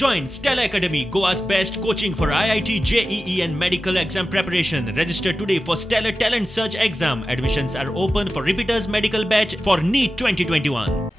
Join Stella Academy, Goa's best coaching for IIT, JEE and medical exam preparation. Register today for Stellar Talent Search exam. Admissions are open for repeaters medical batch for NEET 2021.